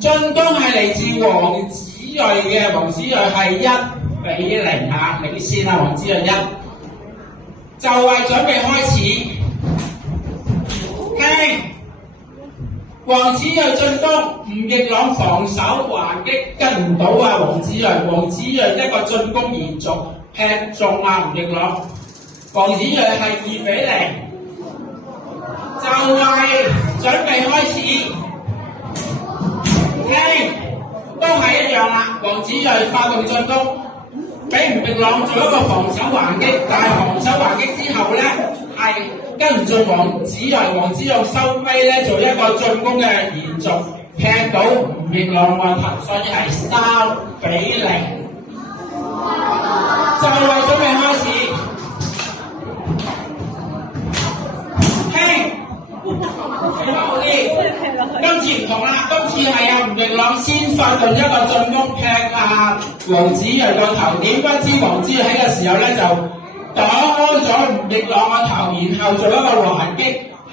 進攻係嚟自黃子睿嘅，黃子睿係1-0嚇，領先啦，黃子睿1。就係準備開始，聽黃子睿進攻，吳亦朗防守還擊跟唔到啊！黃子睿一個進攻延續劈中啊！吳亦朗，黃子睿係2-0，就係準備開始，聽都係一樣啦。黃子睿發動進攻。俾吳亦朗做一個防守還擊，但係防守還擊之後咧，係跟唔中黃子睿，黃子睿收尾咧做一個進攻嘅延續，踢到吳亦朗個頭，所以係3-0。就係準備開始，聽，好啲。今次唔同啦，今次係吳亦朗先發動一個進攻劈黃子睿個頭，點不知黃子睿喺個時候咧就擋開咗吳亦朗個頭，然後做一個還擊，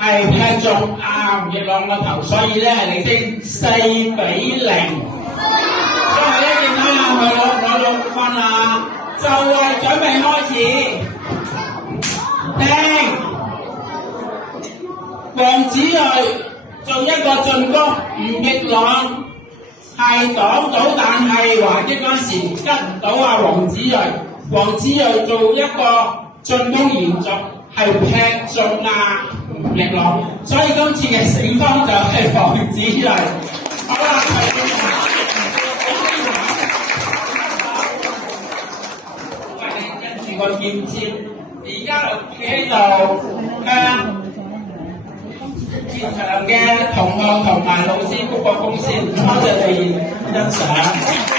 係劈中吳亦朗個頭，所以咧係領先4-0。最後一件睇下佢攞唔攞到分啊？就係準備開始，聽，黃子睿做一個進攻，吳亦朗係擋到，但係還擊嗰時跟唔到黃子睿。黃子睿做一個進攻延續，係劈中吳亦朗，所以今次嘅勝方就係黃子睿。好啦，跟住個劍尖，而家我企喺度向現場嘅同學同埋老師鞠個躬先，多謝你欣賞。